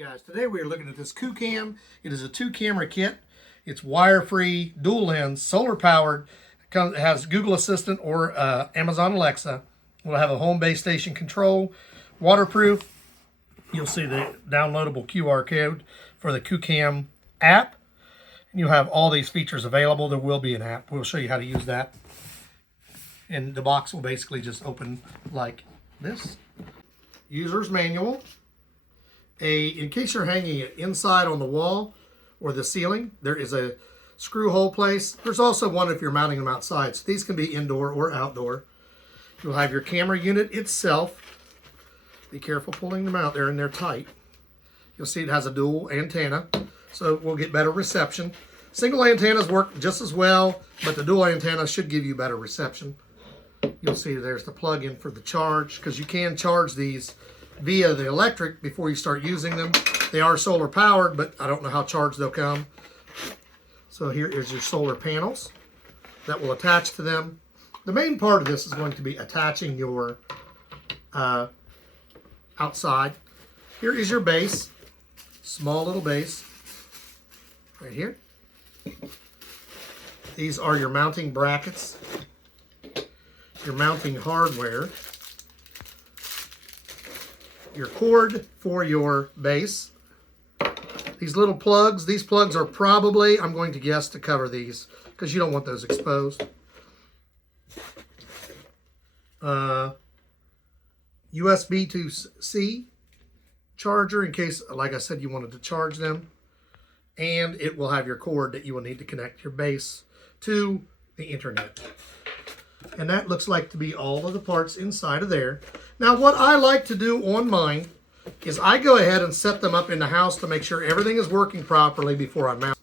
Guys, today we are looking at this CooCam. It is a 2-camera kit. It's wire-free, dual lens, solar powered. It has Google Assistant or Amazon Alexa. We'll have a home base station control, waterproof. You'll see the downloadable QR code for the CooCam app. You'll have all these features available. There will be an app. We'll show you how to use that. And the box will basically just open like this. User's manual. In case you're hanging it inside on the wall or the ceiling, there is a screw hole place. There's also one if you're mounting them outside. So these can be indoor or outdoor. You'll have your camera unit itself. Be careful pulling them out there, and they're tight. You'll see it has a dual antenna, so we'll get better reception. Single antennas work just as well, but the dual antenna should give you better reception. You'll see there's the plug-in for the charge, because you can charge these via the electric before you start using them. They are solar powered, but I don't know how charged they'll come. So here is your solar panels that will attach to them. The main part of this is going to be attaching your outside. Here is your base, small little base right here. These are your mounting brackets, your mounting hardware, your cord for your base. These little plugs, these plugs are probably, I'm going to guess, to cover these because you don't want those exposed. USB to C charger in case, like I said, you wanted to charge them. And it will have your cord that you will need to connect your base to the internet. And that looks like to be all of the parts inside of there. Now, what I like to do on mine is I go ahead and set them up in the house to make sure everything is working properly before I mount,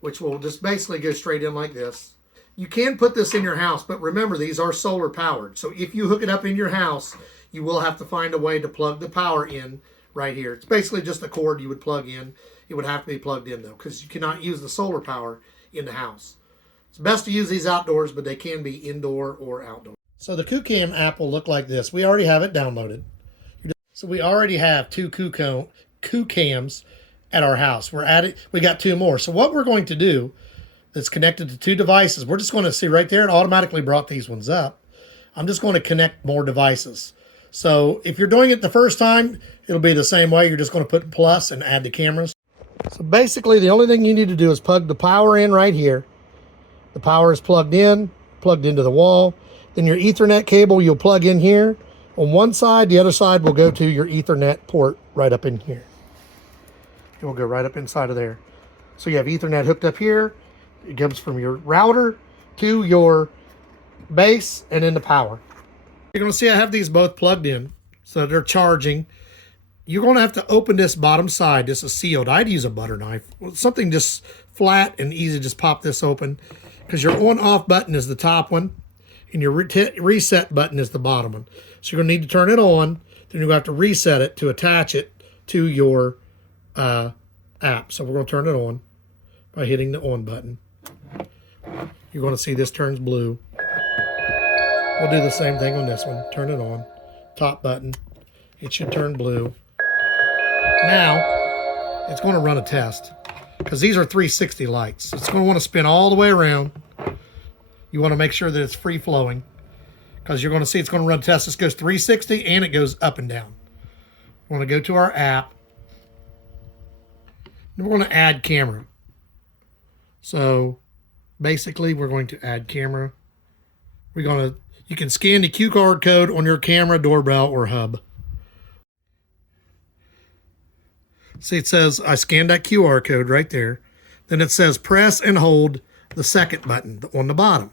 which will just basically go straight in like this. You can put this in your house, but remember, these are solar powered. So if you hook it up in your house, you will have to find a way to plug the power in right here. It's basically just a cord you would plug in. It would have to be plugged in though, because you cannot use the solar power in the house. It's best to use these outdoors, but they can be indoor or outdoor. So the CooCam app will look like this. We already have it downloaded. So we already have 2 CooCams at our house. We got 2 more. So what we're going to do that's connected to 2 devices, we're just going to see right there, it automatically brought these ones up. I'm just going to connect more devices. So if you're doing it the first time, it'll be the same way. You're just going to put plus and add the cameras. So basically the only thing you need to do is plug the power in right here. The power is plugged into the wall. Then your Ethernet cable you'll plug in here. On one side, the other side will go to your Ethernet port right up in here. It will go right up inside of there. So you have Ethernet hooked up here. It comes from your router to your base and then the power. You're going to see I have these both plugged in, so they're charging. You're going to have to open this bottom side. This is sealed. I'd use a butter knife. Something just flat and easy. Just pop this open, because your on-off button is the top one, and your reset button is the bottom one. So you're going to need to turn it on. Then you're going to have to reset it to attach it to your app. So we're going to turn it on by hitting the on button. You're going to see this turns blue. We'll do the same thing on this one. Turn it on. Top button. It should turn blue. Now, it's going to run a test, because these are 360 lights. It's going to want to spin all the way around. You want to make sure that it's free flowing, because you're going to see it's going to run a test. This goes 360 and it goes up and down. We want to go to our app. And we're going to add camera. So basically we're going to add camera. You can scan the QR code on your camera, doorbell, or hub. See, it says I scanned that QR code right there. Then it says press and hold the second button on the bottom.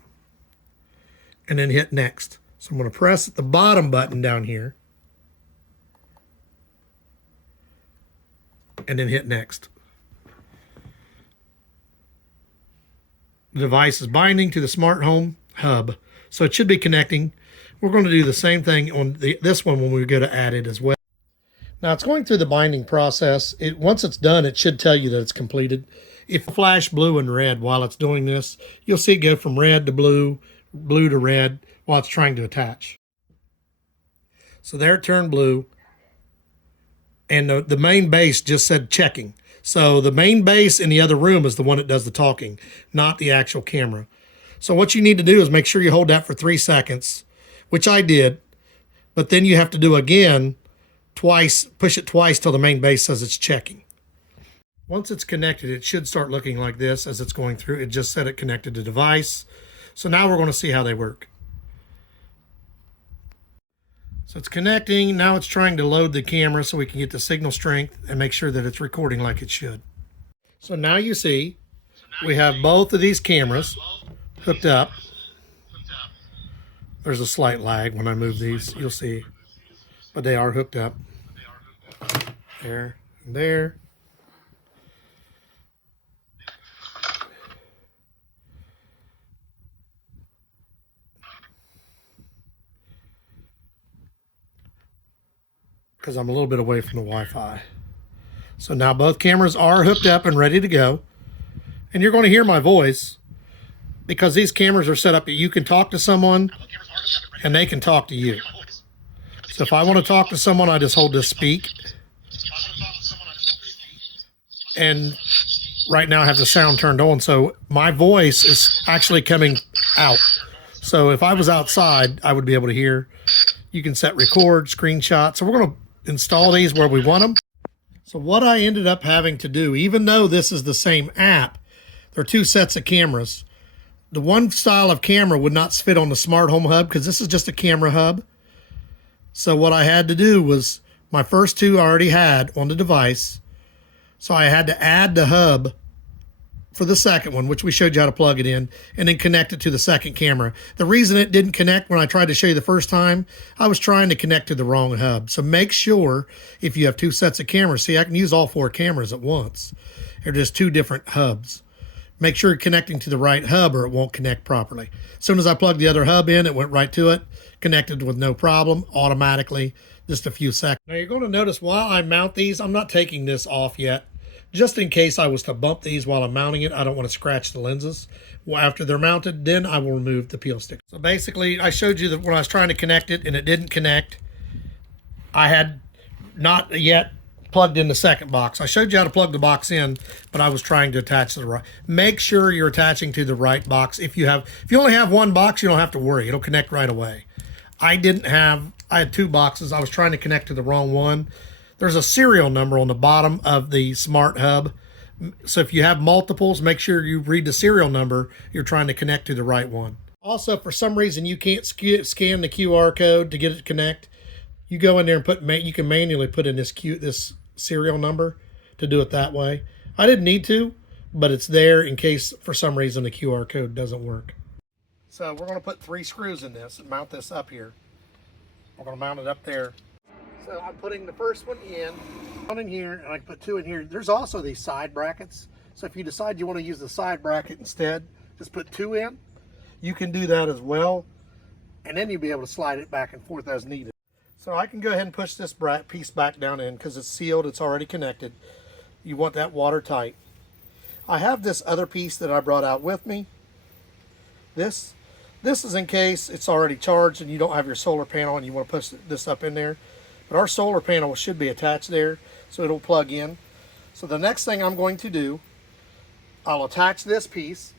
And then hit next. So I'm going to press the bottom button down here. And then hit next. The device is binding to the smart home hub. So it should be connecting. We're going to do the same thing on this one when we go to add it as well. Now it's going through the binding process. Once it's done, it should tell you that it's completed. If it flash blue and red while it's doing this, you'll see it go from red to blue, blue to red while it's trying to attach. So there it turned blue. and the main base just said checking. So the main base in the other room is the one that does the talking, not the actual camera. So what you need to do is make sure you hold that for 3 seconds, which I did, but then you have to do again twice, push it twice till the main base says it's checking. Once it's connected, it should start looking like this as it's going through. It just said it connected to device. So now we're going to see how they work. So it's connecting. Now it's trying to load the camera so we can get the signal strength and make sure that it's recording like it should. So now you see we have both of these cameras hooked up. There's a slight lag when I move these, you'll see. But they are hooked up. There and there. Because I'm a little bit away from the Wi-Fi. So now both cameras are hooked up and ready to go. And you're going to hear my voice because these cameras are set up that you can talk to someone and they can talk to you. So if I want to talk to someone, I just hold this speak. And right now I have the sound turned on, so my voice is actually coming out. So if I was outside, I would be able to hear. You can set record, screenshot. So we're going to install these where we want them. So what I ended up having to do, even though this is the same app, there are two sets of cameras. The one style of camera would not fit on the smart home hub because this is just a camera hub. So what I had to do was, my first two I already had on the device. So I had to add the hub for the second one, which we showed you how to plug it in, and then connect it to the second camera. The reason it didn't connect when I tried to show you the first time, I was trying to connect to the wrong hub. So make sure if you have two sets of cameras, see, I can use all four cameras at once. They're just two different hubs. Make sure you're connecting to the right hub or it won't connect properly. As soon as I plugged the other hub in, it went right to it, connected with no problem, automatically, just a few seconds. Now you're going to notice while I mount these, I'm not taking this off yet. Just in case I was to bump these while I'm mounting it, I don't want to scratch the lenses. Well, after they're mounted, then I will remove the peel stick. So basically, I showed you that when I was trying to connect it and it didn't connect, I had not yet plugged in the second box. I showed you how to plug the box in, but I was trying to attach to the right. Make sure you're attaching to the right box. If you only have one box, you don't have to worry. It'll connect right away. I had two boxes. I was trying to connect to the wrong one. There's a serial number on the bottom of the smart hub. So if you have multiples, make sure you read the serial number. You're trying to connect to the right one. Also, for some reason, you can't scan the QR code to get it to connect. You go in there and you can manually put in this serial number to do it that way. I didn't need to, but it's there in case for some reason the QR code doesn't work. So we're going to put 3 screws in this and mount this up here. We're going to mount it up there. So I'm putting the first one one in here, and I can put 2 in here. There's also these side brackets. So if you decide you want to use the side bracket instead, just put 2 in. You can do that as well. And then you'll be able to slide it back and forth as needed. So I can go ahead and push this piece back down in because it's sealed, it's already connected. You want that watertight. I have this other piece that I brought out with me. This is in case it's already charged and you don't have your solar panel and you want to push this up in there. But our solar panel should be attached there, so it'll plug in. So the next thing I'm going to do, I'll attach this piece,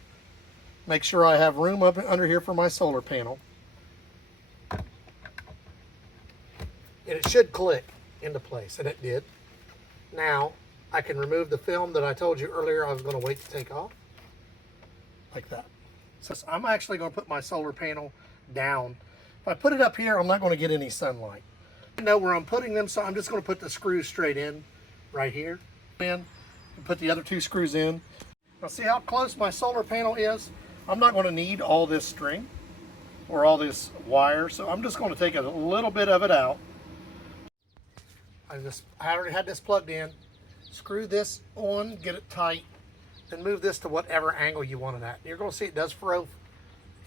make sure I have room up under here for my solar panel. And it should click into place, and it did. Now, I can remove the film that I told you earlier I was going to wait to take off, like that. So I'm actually going to put my solar panel down. If I put it up here, I'm not going to get any sunlight. I know where I'm putting them, so I'm just going to put the screws straight in right here. And put the other 2 screws in. Now see how close my solar panel is? I'm not going to need all this string or all this wire, so I'm just going to take a little bit of it out. I already had this plugged in. Screw this on, get it tight, then move this to whatever angle you want it at. You're going to see it does froze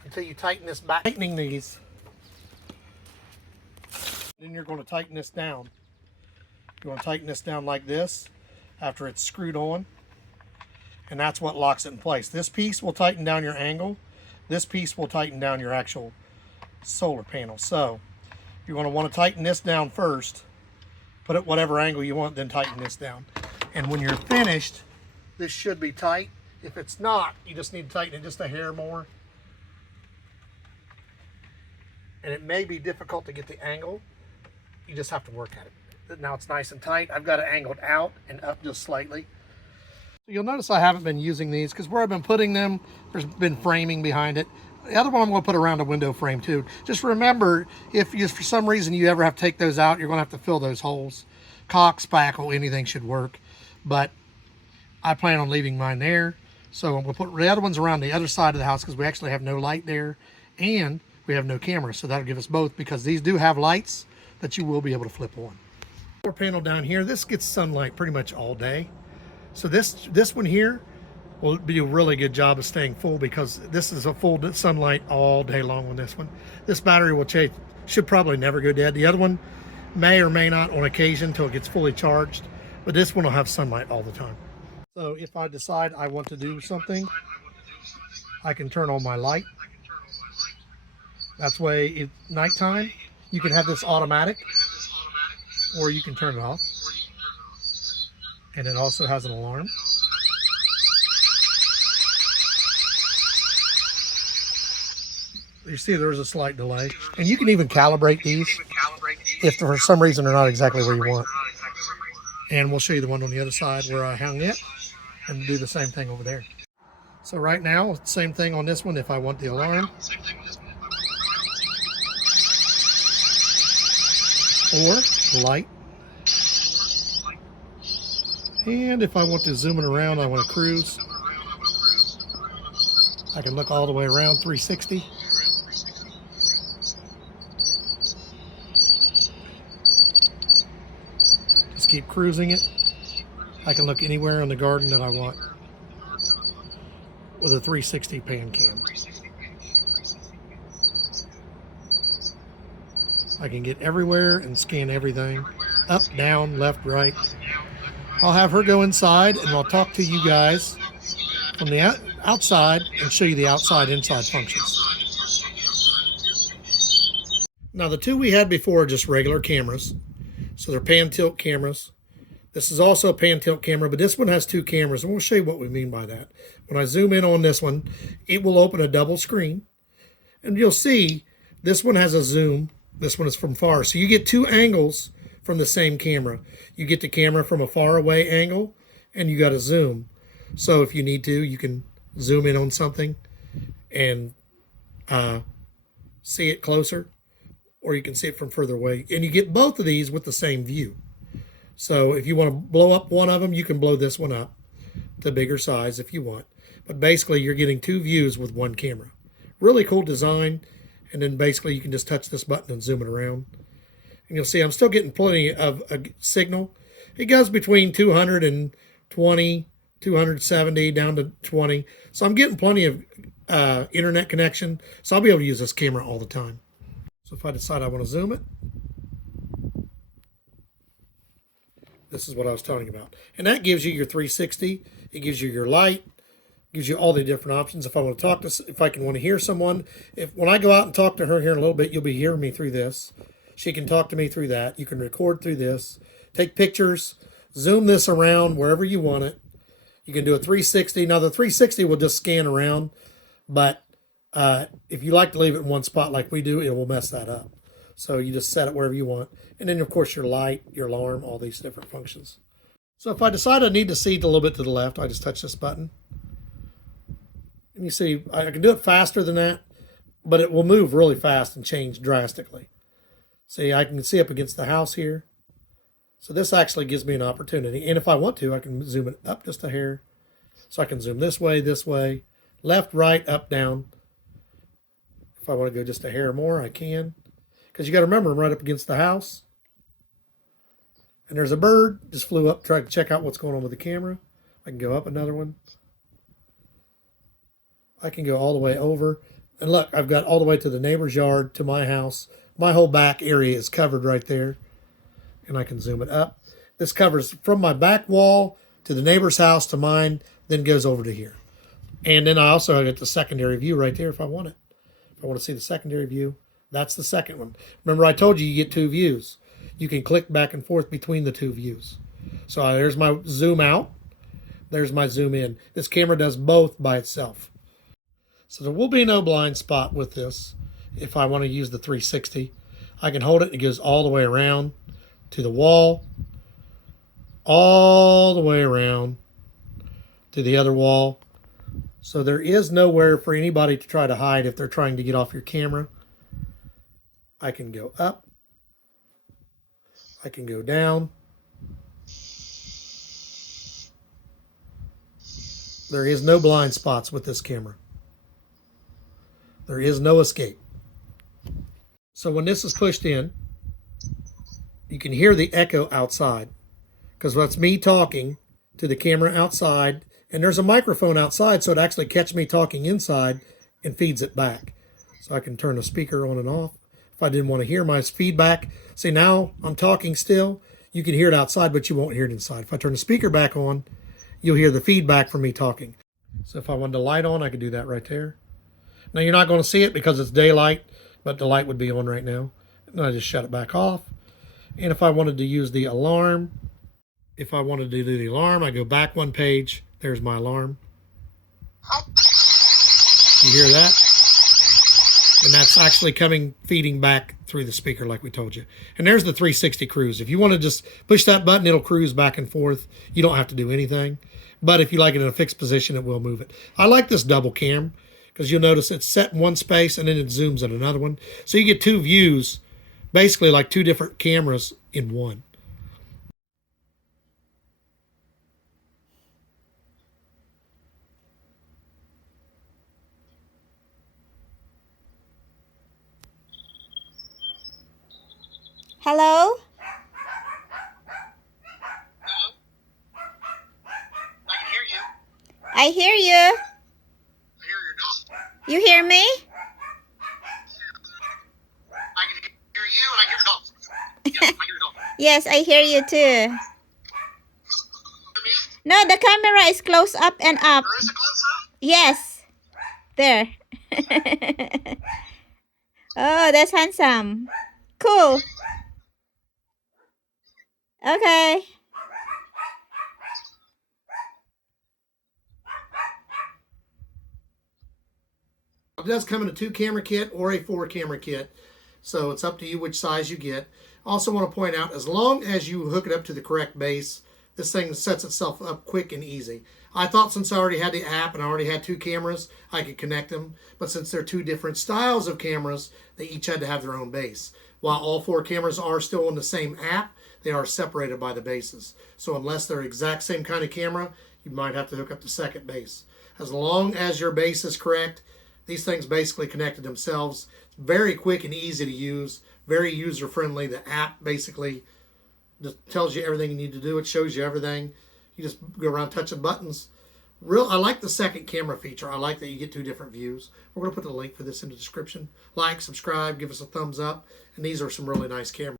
until you tighten this back. Tightening these. Then you're going to tighten this down. You want to tighten this down like this after it's screwed on. And that's what locks it in place. This piece will tighten down your angle. This piece will tighten down your actual solar panel. So you're going to want to tighten this down first. put it whatever angle you want, then tighten this down. And when you're finished, this should be tight. If it's not, you just need to tighten it just a hair more. And it may be difficult to get the angle. You just have to work at it. Now it's nice and tight. I've got it angled out and up just slightly. You'll notice I haven't been using these because where I've been putting them, there's been framing behind it. The other one I'm going to put around a window frame too. Just remember, if you, for some reason you ever have to take those out, you're going to have to fill those holes. Caulk, spackle, anything should work. But I plan on leaving mine there. So I'm going to put the other ones around the other side of the house because we actually have no light there. And we have no camera. So that'll give us both because these do have lights that you will be able to flip on. Door panel down here, this gets sunlight pretty much all day. So this one here will be a really good job of staying full because this is a full sunlight all day long on this one. This battery will change, should probably never go dead. The other one may or may not on occasion until it gets fully charged, but this one will have sunlight all the time. So if I decide I want to do something, I can turn on my light. That's way at nighttime, you can have this automatic, or you can turn it off. And it also has an alarm. You see there's a slight delay. And you can even calibrate these if for some reason they're not exactly where you want. And we'll show you the one on the other side where I hung it and do the same thing over there. So right now, same thing on this one if I want the alarm. Or light. And if I want to zoom it around, I want to cruise, I can look all the way around 360. Just keep cruising it. I can look anywhere in the garden that I want with a 360 pan cam. I can get everywhere and scan everything, up, down, left, right. I'll have her go inside and I'll talk to you guys from the outside and show you the outside-inside functions. Now the two we had before are just regular cameras. So they're pan-tilt cameras. This is also a pan-tilt camera, but this one has two cameras, and we'll show you what we mean by that. When I zoom in on this one, it will open a double screen. And you'll see this one has a zoom. This one is from far. So you get two angles from the same camera. You get the camera from a far away angle and you got a zoom. So if you need to, you can zoom in on something and see it closer, or you can see it from further away. And you get both of these with the same view. So if you want to blow up one of them, you can blow this one up to bigger size if you want. But basically you're getting two views with one camera. Really cool design. And then basically you can just touch this button and zoom it around. And you'll see I'm still getting plenty of a signal. It goes between 220, 270 down to 20. So I'm getting plenty of internet connection. So I'll be able to use this camera all the time. So if I decide I want to zoom it, this is what I was telling you about. And that gives you your 360. It gives you your light. Gives you all the different options. If I want to talk to, if I can want to hear someone, when I go out and talk to her here in a little bit, you'll be hearing me through this. She can talk to me through that. You can record through this, take pictures, zoom this around wherever you want it. You can do a 360. Now the 360 will just scan around, but if you like to leave it in one spot like we do, it will mess that up. So you just set it wherever you want. And then of course your light, your alarm, all these different functions. So if I decide I need to see it a little bit to the left, I just touch this button. And you see, I can do it faster than that, but it will move really fast and change drastically. See, I can see up against the house here. So this actually gives me an opportunity. And if I want to, I can zoom it up just a hair. So I can zoom this way, left, right, up, down. If I want to go just a hair more, I can. Because you got to remember, I'm right up against the house. And there's a bird, just flew up, tried to check out what's going on with the camera. I can go up another one. I can go all the way over. And look, I've got all the way to the neighbor's yard, to my house. My whole back area is covered right there. And I can zoom it up. This covers from my back wall to the neighbor's house to mine, then goes over to here. And then I also get the secondary view right there if I want it. If I want to see the secondary view, that's the second one. Remember I told you you get two views. you can click back and forth between the two views. So there's my zoom out. There's my zoom in. This camera does both by itself. So there will be no blind spot with this. If I want to use the 360, I can hold it. It goes all the way around to the wall, all the way around to the other wall. So there is nowhere for anybody to try to hide if they're trying to get off your camera. I can go up. I can go down. There is no blind spots with this camera. There is no escape. So when this is pushed in, you can hear the echo outside, because that's me talking to the camera outside, and there's a microphone outside, so it actually catches me talking inside and feeds it back. So I can turn the speaker on and off if I didn't want to hear my feedback. See, now I'm talking still. You can hear it outside, but you won't hear it inside. If I turn the speaker back on, you'll hear the feedback from me talking. So if I wanted the light on, I could do that right there. Now you're not going to see it because it's daylight, but the light would be on right now. And I just shut it back off. And if I wanted to use the alarm, if I wanted to do the alarm, I go back one page. There's my alarm. You hear that? And that's actually feeding back through the speaker like we told you. And there's the 360 cruise. If you want to just push that button, it'll cruise back and forth. You don't have to do anything. But if you like it in a fixed position, it will move it. I like this double cam because you'll notice it's set in one space and then it zooms in another one. So you get two views, basically like two different cameras in one. Hello? I can hear you. I hear you. I hear your dog. You hear me? I can hear you and I hear your dog. Yes, I hear your dog. Yes, I hear you too. No, the camera is close up and up. There is a close up? Yes. There. Oh, that's handsome. Cool. Okay. It does come in a 2-camera kit or a 4-camera kit, so it's up to you which size you get. Also want to point out, as long as you hook it up to the correct base, this thing sets itself up quick and easy. I thought since I already had the app and I already had 2 cameras, I could connect them, but since they're 2 different styles of cameras, they each had to have their own base. While all 4 cameras are still on the same app, they are separated by the bases. So unless they're exact same kind of camera, you might have to hook up the second base. As long as your base is correct, these things basically connected themselves. It's very quick and easy to use, very user-friendly. The app basically just tells you everything you need to do. It shows you everything. You just go around touching buttons. I like the second camera feature. I like that you get 2 different views. We're going to put the link for this in the description. Like, subscribe, give us a thumbs up. And these are some really nice cameras.